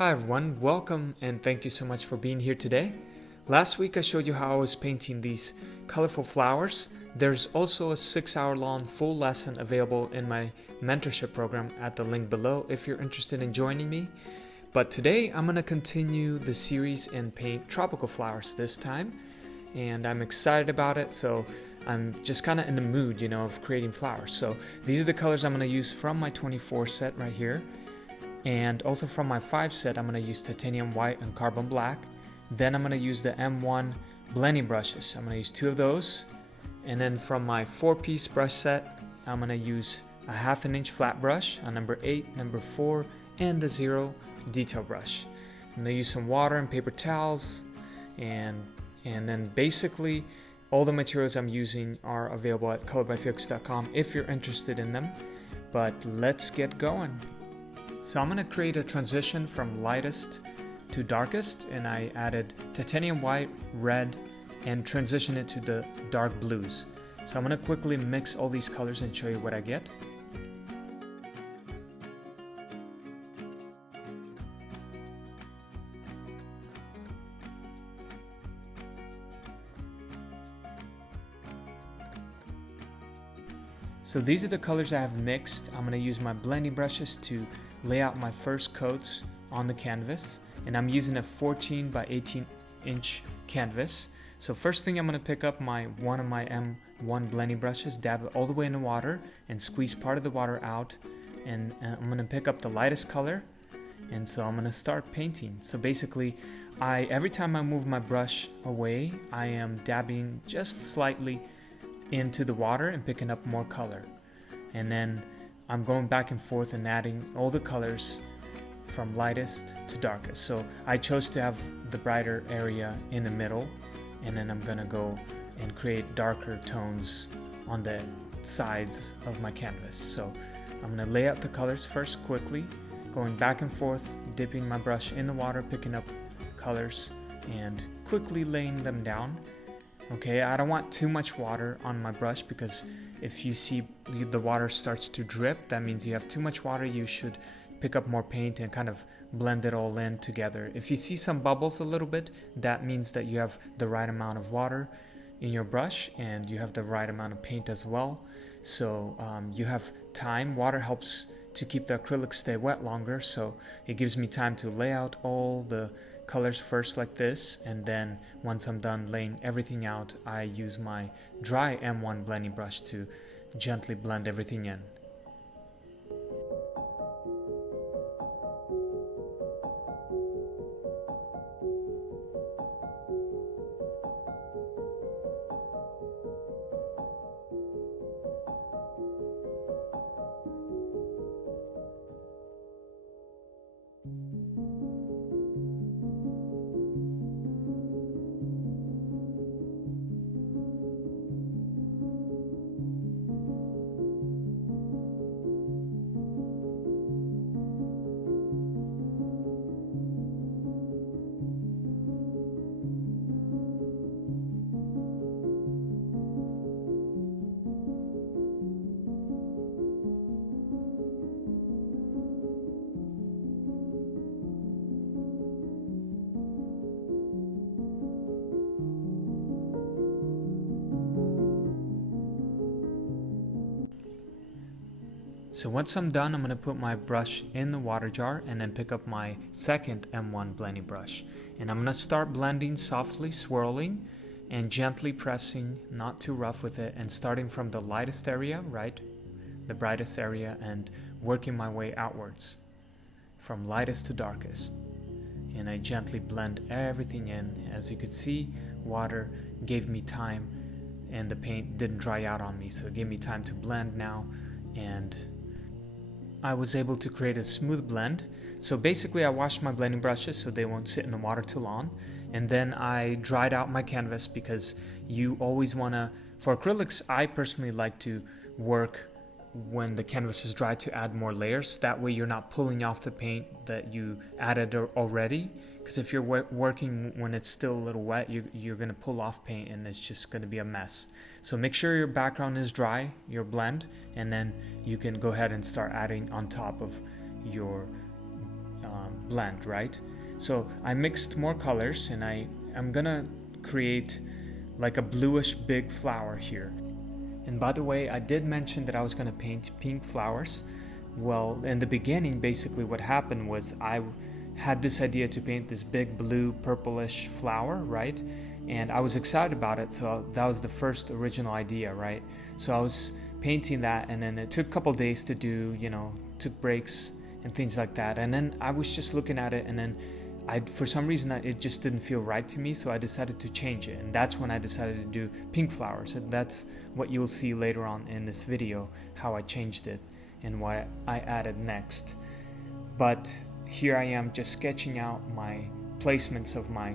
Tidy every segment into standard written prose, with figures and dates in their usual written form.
Hi everyone, welcome and thank you so much for being here today. Last week I showed you how I was painting these colorful flowers. There's also a 6-hour long full lesson available in my mentorship program at the link below if you're interested in joining me. But today I'm going to continue the series and paint tropical flowers this time. And I'm excited about it, so I'm just kind of in the mood, of creating flowers. So these are the colors I'm going to use from my 24 set right here. And also from my 5 set, I'm going to use titanium white and carbon black. Then I'm going to use the M1 blending brushes. I'm going to use 2 of those. And then from my 4-piece brush set, I'm going to use a 1/2 inch flat brush, a number 8, number 4, and the 0 detail brush. I'm going to use some water and paper towels, and then basically all the materials I'm using are available at ColorByFeliks.com if you're interested in them. But let's get going. So I'm going to create a transition from lightest to darkest, and I added titanium white, red, and transition it to the dark blues. So I'm going to quickly mix all these colors and show you what I get. So these are the colors I have mixed. I'm going to use my blending brushes to lay out my first coats on the canvas, and I'm using a 14 by 18 inch canvas. So first thing, I'm going to pick up one of my M1 blending brushes, dab it all the way in the water and squeeze part of the water out, and I'm going to pick up the lightest color, and so I'm going to start painting. So basically every time I move my brush away, I am dabbing just slightly into the water and picking up more color, and then I'm going back and forth and adding all the colors from lightest to darkest. So I chose to have the brighter area in the middle, and then I'm gonna go and create darker tones on the sides of my canvas. So I'm gonna lay out the colors first quickly, going back and forth, dipping my brush in the water, picking up colors and quickly laying them down. Okay, I don't want too much water on my brush, because if you see the water starts to drip, that means you have too much water. You should pick up more paint and kind of blend it all in together. If you see some bubbles a little bit, that means that you have the right amount of water in your brush and you have the right amount of paint as well. So you have time. Water helps to keep the acrylics stay wet longer, so it gives me time to lay out all the colors first like this, and then once I'm done laying everything out, I use my dry M1 blending brush to gently blend everything in. So once I'm done, I'm going to put my brush in the water jar and then pick up my second M1 blending brush. And I'm going to start blending softly, swirling, and gently pressing, not too rough with it, and starting from the lightest area, right, the brightest area, and working my way outwards from lightest to darkest. And I gently blend everything in. As you could see, water gave me time and the paint didn't dry out on me, so it gave me time to blend now, and I was able to create a smooth blend. So basically I washed my blending brushes so they won't sit in the water too long, and then I dried out my canvas, because you always want to, for acrylics, I personally like to work when the canvas is dry to add more layers. That way you're not pulling off the paint that you added already, because if you're working when it's still a little wet, you're going to pull off paint and it's just going to be a mess. So make sure your background is dry, your blend, and then you can go ahead and start adding on top of your blend, right? So I mixed more colors, and I'm gonna create like a bluish big flower here. And by the way, I did mention that I was gonna paint pink flowers. Well, in the beginning, basically what happened was I had this idea to paint this big blue purplish flower, right? And I was excited about it, so that was the first original idea, right? So I was painting that, and then it took a couple days to do, took breaks and things like that. And then I was just looking at it, and then for some reason it just didn't feel right to me, so I decided to change it, and that's when I decided to do pink flowers. And that's what you'll see later on in this video, how I changed it and what I added next. But here I am just sketching out my placements of my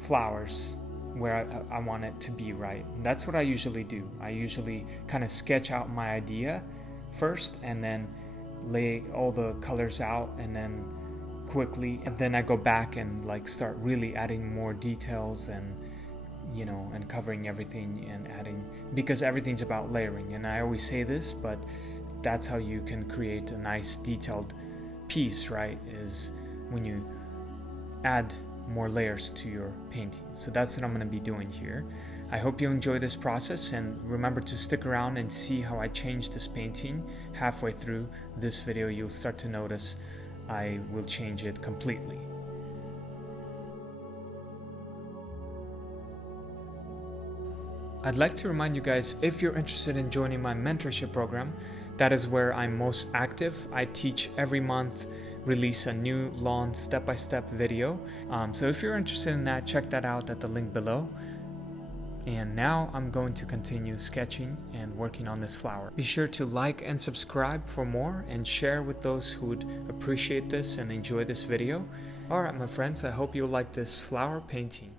flowers where I want it to be, right? And that's what I usually do. I usually kind of sketch out my idea first and then lay all the colors out, and then quickly, and then I go back and like start really adding more details and and covering everything and adding, because everything's about layering. And I always say this, but that's how you can create a nice detailed piece, right? Is when you add more layers to your painting. So that's what I'm going to be doing here. I hope you enjoy this process, and remember to stick around and see how I change this painting. Halfway through this video, you'll start to notice I will change it completely. I'd like to remind you guys, if you're interested in joining my mentorship program, that is where I'm most active. I teach every month, release a new lawn step-by-step video. So if you're interested in that, check that out at the link below. And now I'm going to continue sketching and working on this flower. Be sure to like and subscribe for more, and share with those who would appreciate this and enjoy this video. Alright my friends, I hope you like this flower painting.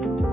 you.